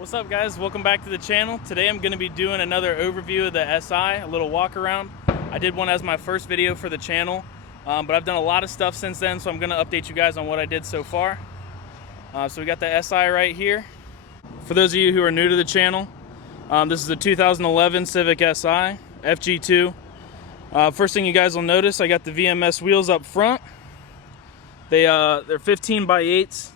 What's up, guys? Welcome back to the channel. Today I'm going to be doing another overview of the SI, a little walk around. I did one as my first video for the channel, but I've done a lot of stuff since then, so I'm going to update you guys on what I did so far. So we got the SI right here. For those of you who are new to the channel, this is a 2011 Civic Si FG2. First thing you guys will notice, I got the VMS wheels up front. They're 15 by 8s.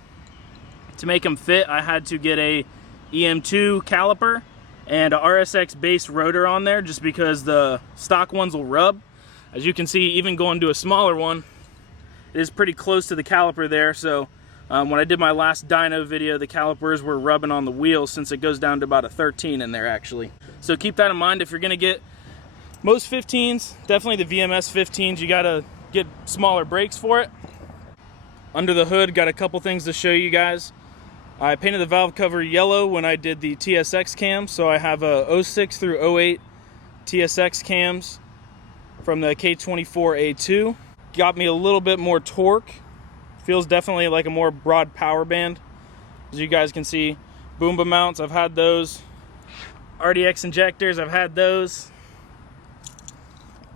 To make them fit, I had to get a EM2 caliper and a RSX base rotor on there just because the stock ones will rub. As you can see, even going to a smaller one, it is pretty close to the caliper there. So when I did my last dyno video, the calipers were rubbing on the wheels since it goes down to about a 13 in there actually. So keep that in mind if you're gonna get most 15s, definitely the VMS 15s, you gotta get smaller brakes for it. Under the hood, got a couple things to show you guys. I painted the valve cover yellow when I did the TSX Cams, so I have a 06 through 08 TSX Cams from the K24A2. Got me a little bit more torque. Feels definitely like a more broad power band. As you guys can see, Boomba mounts, I've had those. RDX Injectors, I've had those.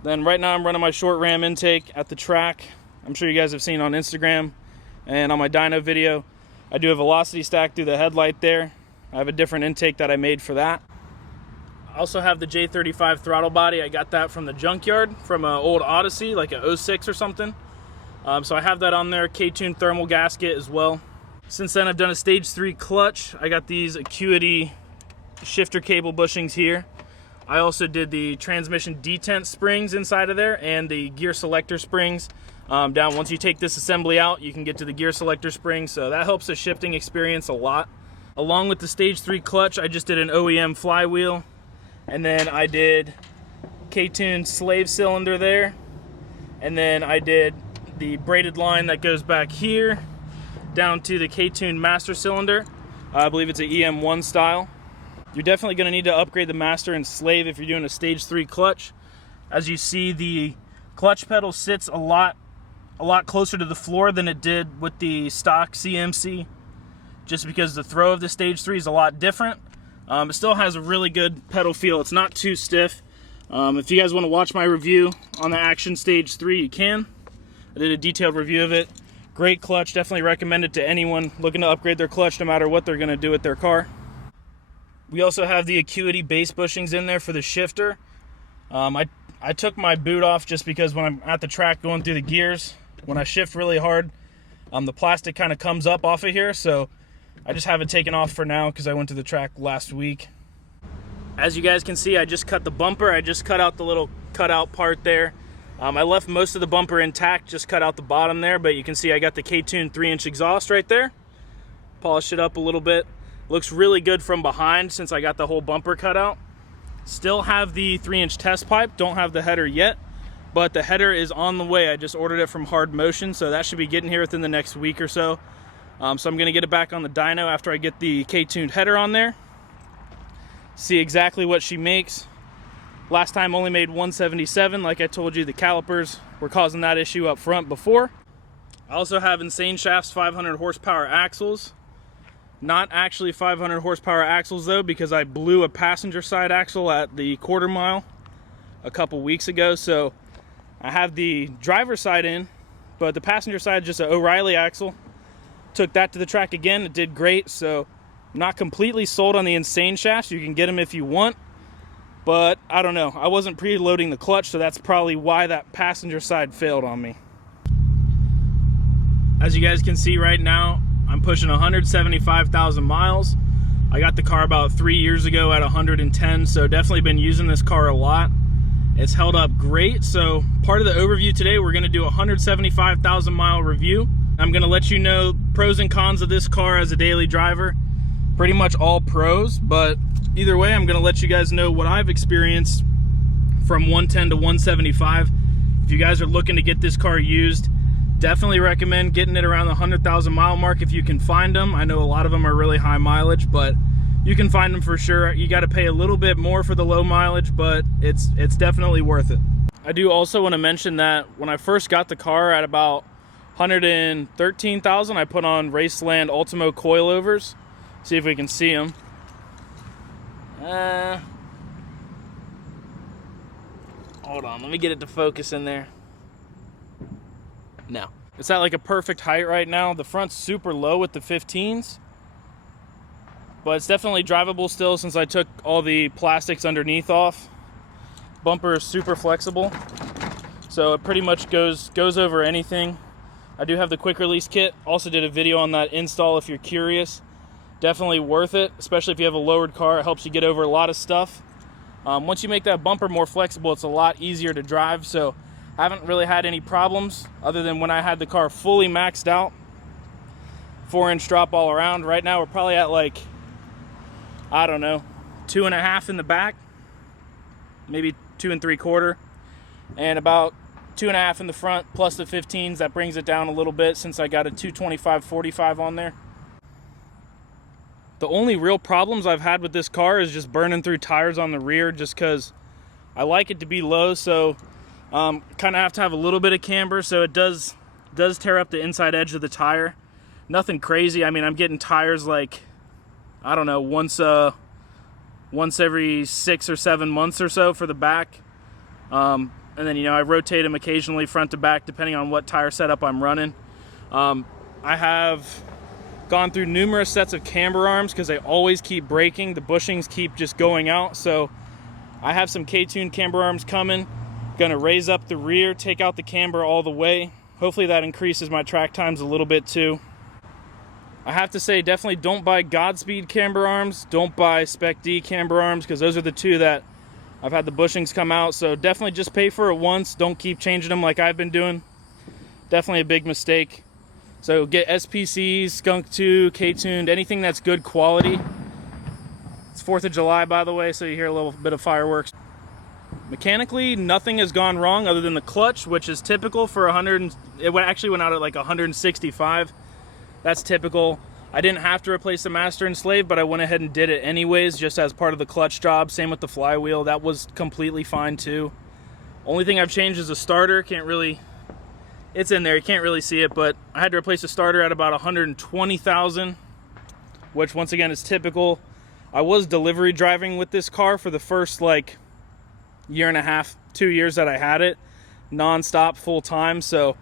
Then right now I'm running my short ram intake at the track. I'm sure you guys have seen on Instagram and on my dyno video. I do a velocity stack through the headlight there. I have a different intake that I made for that. I also have the J35 Throttle Body. I got that from the junkyard from an old Odyssey, like a 06 or something. So I have that on there, K-tuned thermal gasket as well. Since then I've done a stage 3 clutch. I got these Acuity shifter cable bushings here. I also did the transmission detent springs inside of there and the gear selector springs. Down once you take this assembly out, you can get to the gear selector spring, so that helps the shifting experience a lot. Along with the stage 3 clutch, I just did an OEM flywheel, and then I did K-tuned slave cylinder there, and then I did the braided line that goes back here down to the K-tuned master cylinder. I believe it's an EM1 style. You're definitely going to need to upgrade the master and slave if you're doing a stage 3 clutch. As you see, the clutch pedal sits a lot closer to the floor than it did with the stock CMC, just because the throw of the stage 3 is a lot different. It still has a really good pedal feel. It's not too stiff. If you guys want to watch my review on the Action Stage 3, you can. I did a detailed review of it. Great clutch. Definitely recommend it to anyone looking to upgrade their clutch no matter what they're going to do with their car. We also have the Acuity base bushings in there for the shifter. I took my boot off just because when I'm at the track going through the gears, when I shift really hard, the plastic kind of comes up off of here, so I just have it taken off for now because I went to the track last week. As you guys can see, I just cut the bumper. I just cut out the little cutout part there. I left most of the bumper intact, just cut out the bottom there, but you can see I got the K-tuned 3-inch exhaust right there. Polished it up a little bit. Looks really good from behind since I got the whole bumper cut out. Still have the 3-inch test pipe, don't have the header yet, but the header is on the way. I just ordered it from Hard Motion, so that should be getting here within the next week or so. So I'm gonna get it back on the dyno after I get the K-tuned header on there. See exactly what she makes. Last time only made 177. Like I told you, the calipers were causing that issue up front before. I also have Insaneshafts 500 horsepower axles. Not actually 500 horsepower axles though, because I blew a passenger side axle at the quarter mile a couple weeks ago. So I have the driver's side in, but the passenger side is just an O'Reilly axle. Took that to the track again, it did great. So I'm not completely sold on the Insaneshafts. You can get them if you want, but I don't know. I wasn't preloading the clutch, so that's probably why that passenger side failed on me. As you guys can see right now, I'm pushing 175,000 miles. I got the car about 3 years ago at 110, so definitely been using this car a lot. It's held up great, so part of the overview today, we're gonna do a 175,000 mile review. I'm gonna let you know pros and cons of this car as a daily driver. Pretty much all pros, but either way, I'm gonna let you guys know what I've experienced from 110 to 175. If you guys are looking to get this car used, definitely recommend getting it around the 100,000 mile mark if you can find them. I know a lot of them are really high mileage, but you can find them for sure. You got to pay a little bit more for the low mileage, but it's definitely worth it. I do also want to mention that when I first got the car at about 113,000, I put on Raceland Ultimo coilovers. See if we can see them. Hold on, let me get it to focus in there. No. It's at like a perfect height right now. The front's super low with the 15s. But it's definitely drivable still since I took all the plastics underneath off. Bumper is super flexible. So it pretty much goes over anything. I do have the quick release kit. Also did a video on that install if you're curious. Definitely worth it, especially if you have a lowered car. It helps you get over a lot of stuff. Once you make that bumper more flexible, it's a lot easier to drive. So I haven't really had any problems other than when I had the car fully maxed out. 4-inch drop all around. Right now we're probably at like, I don't know, 2.5 in the back, maybe 2 3/4, and about 2.5 in the front plus the 15s. That brings it down a little bit since I got a 225/45 on there. The only real problems I've had with this car is just burning through tires on the rear, just because I like it to be low, so kind of have to have a little bit of camber, so it does tear up the inside edge of the tire. Nothing crazy. I mean, I'm getting tires like, I don't know, once every 6 or 7 months or so for the back. And then, you know, I rotate them occasionally front to back depending on what tire setup I'm running. I have gone through numerous sets of camber arms because they always keep breaking. The bushings keep just going out. So I have some K-tuned camber arms coming. Gonna raise up the rear, take out the camber all the way. Hopefully that increases my track times a little bit too. I have to say, definitely don't buy Godspeed camber arms. Don't buy Spec D camber arms, because those are the two that I've had the bushings come out. So definitely just pay for it once. Don't keep changing them like I've been doing. Definitely a big mistake. So get SPCs, Skunk 2, K-tuned, anything that's good quality. It's 4th of July, by the way, so you hear a little bit of fireworks. Mechanically, nothing has gone wrong other than the clutch, which is typical for 100. It actually went out at like 165. That's typical. I didn't have to replace the master and slave, but I went ahead and did it anyways, just as part of the clutch job. Same with the flywheel. That was completely fine too. Only thing I've changed is the starter. Can't really, it's in there, you can't really see it, but I had to replace the starter at about 120,000, which once again is typical. I was delivery driving with this car for the first like 1.5, 2 years that I had it, non-stop, full time. So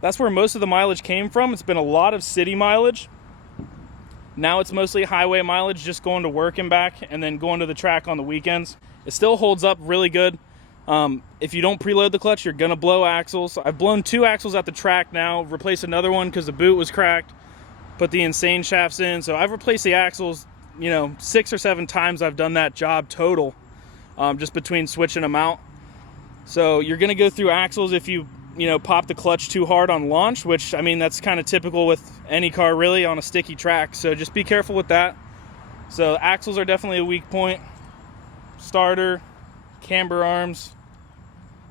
that's where most of the mileage came from. It's been a lot of city mileage. Now it's mostly highway mileage, just going to work and back, and then going to the track on the weekends. It still holds up really good. If you don't preload the clutch, you're gonna blow axles. I've blown 2 axles at the track now, replaced another one because the boot was cracked, put the Insaneshafts in. So I've replaced the axles, you know, 6 or 7 times I've done that job total, just between switching them out. So you're gonna go through axles if you know, pop the clutch too hard on launch, which, I mean, that's kind of typical with any car really on a sticky track. So just be careful with that. So axles are definitely a weak point. Starter, camber arms.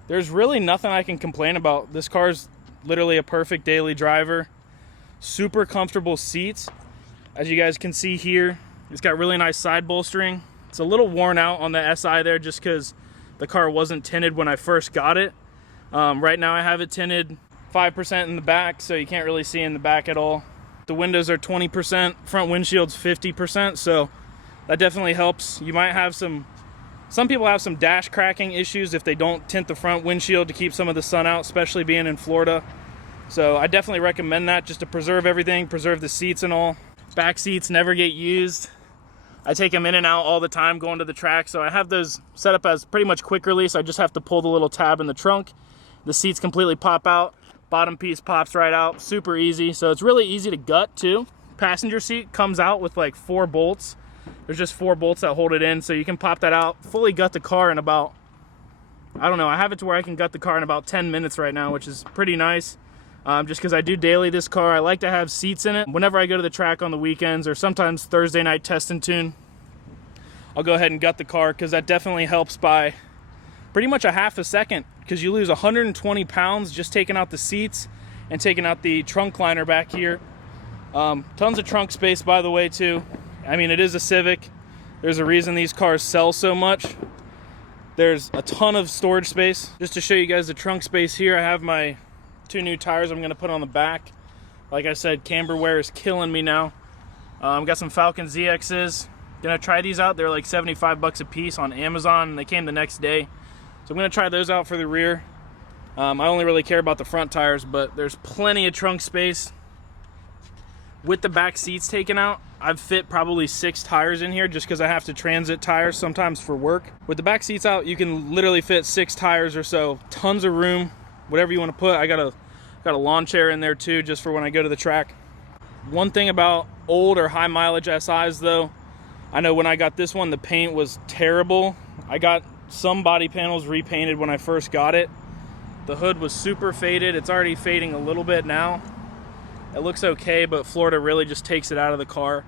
There's really nothing I can complain about. This car's literally a perfect daily driver. Super comfortable seats. As you guys can see here, it's got really nice side bolstering. It's a little worn out on the SI there just because the car wasn't tinted when I first got it. Right now I have it tinted 5% in the back, so you can't really see in the back at all. The windows are 20%, front windshield's 50%, so that definitely helps. You might have some people have some dash cracking issues if they don't tint the front windshield to keep some of the sun out, especially being in Florida. So I definitely recommend that just to preserve everything, preserve the seats and all. Back seats never get used. I take them in and out all the time going to the track, so I have those set up as pretty much quick release. I just have to pull the little tab in the trunk. The seats completely pop out. Bottom piece pops right out. Super easy. So it's really easy to gut too. Passenger seat comes out with like 4 bolts. There's just 4 bolts that hold it in, so you can pop that out, fully gut the car in about, I don't know, I have it to where I can gut the car in about 10 minutes right now, which is pretty nice. Just because I do daily this car, I like to have seats in it. Whenever I go to the track on the weekends or sometimes Thursday night test and tune, I'll go ahead and gut the car because that definitely helps by pretty much a half a second, because you lose 120 pounds just taking out the seats and taking out the trunk liner back here. Tons of trunk space, by the way, too. I mean, it is a Civic. There's a reason these cars sell so much. There's a ton of storage space. Just to show you guys the trunk space here, I have my 2 new tires I'm gonna put on the back. Like I said, camber wear is killing me now. Got some Falcon ZXs. Gonna try these out. They're like 75 bucks a piece on Amazon, and they came the next day. So I'm gonna try those out for the rear. I only really care about the front tires, but there's plenty of trunk space. With the back seats taken out, I've fit probably 6 tires in here just because I have to transit tires sometimes for work. With the back seats out, you can literally fit 6 tires or so. Tons of room, whatever you want to put. I got a lawn chair in there too, just for when I go to the track. One thing about old or high mileage SIs though, I know when I got this one, the paint was terrible. I got some body panels repainted when I first got it. The hood was super faded. It's already fading a little bit now. It looks okay, but Florida really just takes it out of the car.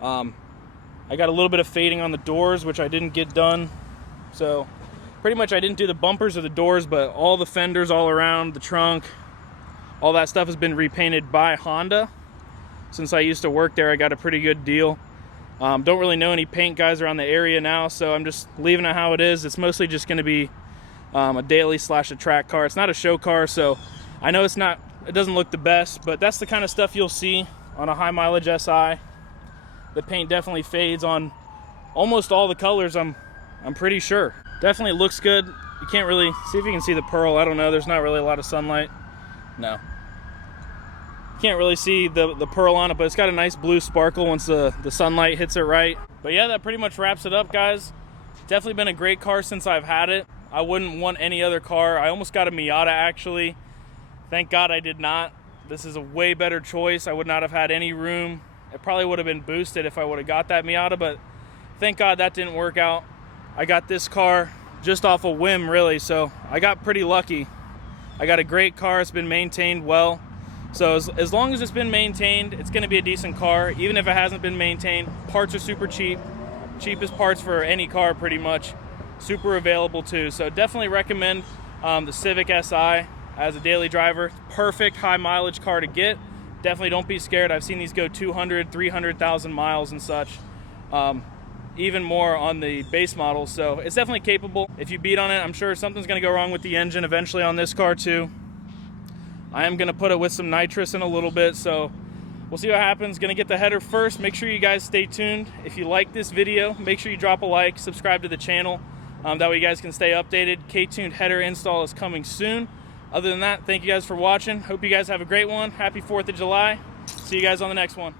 I got a little bit of fading on the doors, which I didn't get done. So pretty much I didn't do the bumpers or the doors, but all the fenders all around, the trunk, all that stuff has been repainted by Honda. Since I used to work there, I got a pretty good deal. Don't really know any paint guys around the area now, so I'm just leaving it how it is. It's mostly just going to be a daily / a track car. It's not a show car, so I know it doesn't look the best, but that's the kind of stuff you'll see on a high mileage SI. The paint definitely fades on almost all the colors, I'm pretty sure. Definitely looks good. You can't really see if you can see the pearl. I don't know, there's not really a lot of sunlight. No. Can't really see the pearl on it, but it's got a nice blue sparkle once the sunlight hits it right. But yeah, that pretty much wraps it up, guys. Definitely been a great car since I've had it. I wouldn't want any other car. I almost got a Miata actually. Thank God I did not. This is a way better choice. I would not have had any room. It probably would have been boosted if I would have got that Miata, but thank God that didn't work out. I got this car just off a whim, really, so I got pretty lucky. I got a great car. It's been maintained well. So as long as it's been maintained, it's going to be a decent car. Even if it hasn't been maintained, parts are super cheap. Cheapest parts for any car, pretty much. Super available too. So definitely recommend the Civic Si as a daily driver. Perfect high mileage car to get. Definitely don't be scared. I've seen these go 200, 300,000 miles and such. Even more on the base models. So it's definitely capable. If you beat on it, I'm sure something's going to go wrong with the engine eventually on this car too. I am going to put it with some nitrous in a little bit, so we'll see what happens. Going to get the header first. Make sure you guys stay tuned. If you like this video, make sure you drop a like, subscribe to the channel. That way you guys can stay updated. K-tuned header install is coming soon. Other than that, thank you guys for watching. Hope you guys have a great one. Happy 4th of July. See you guys on the next one.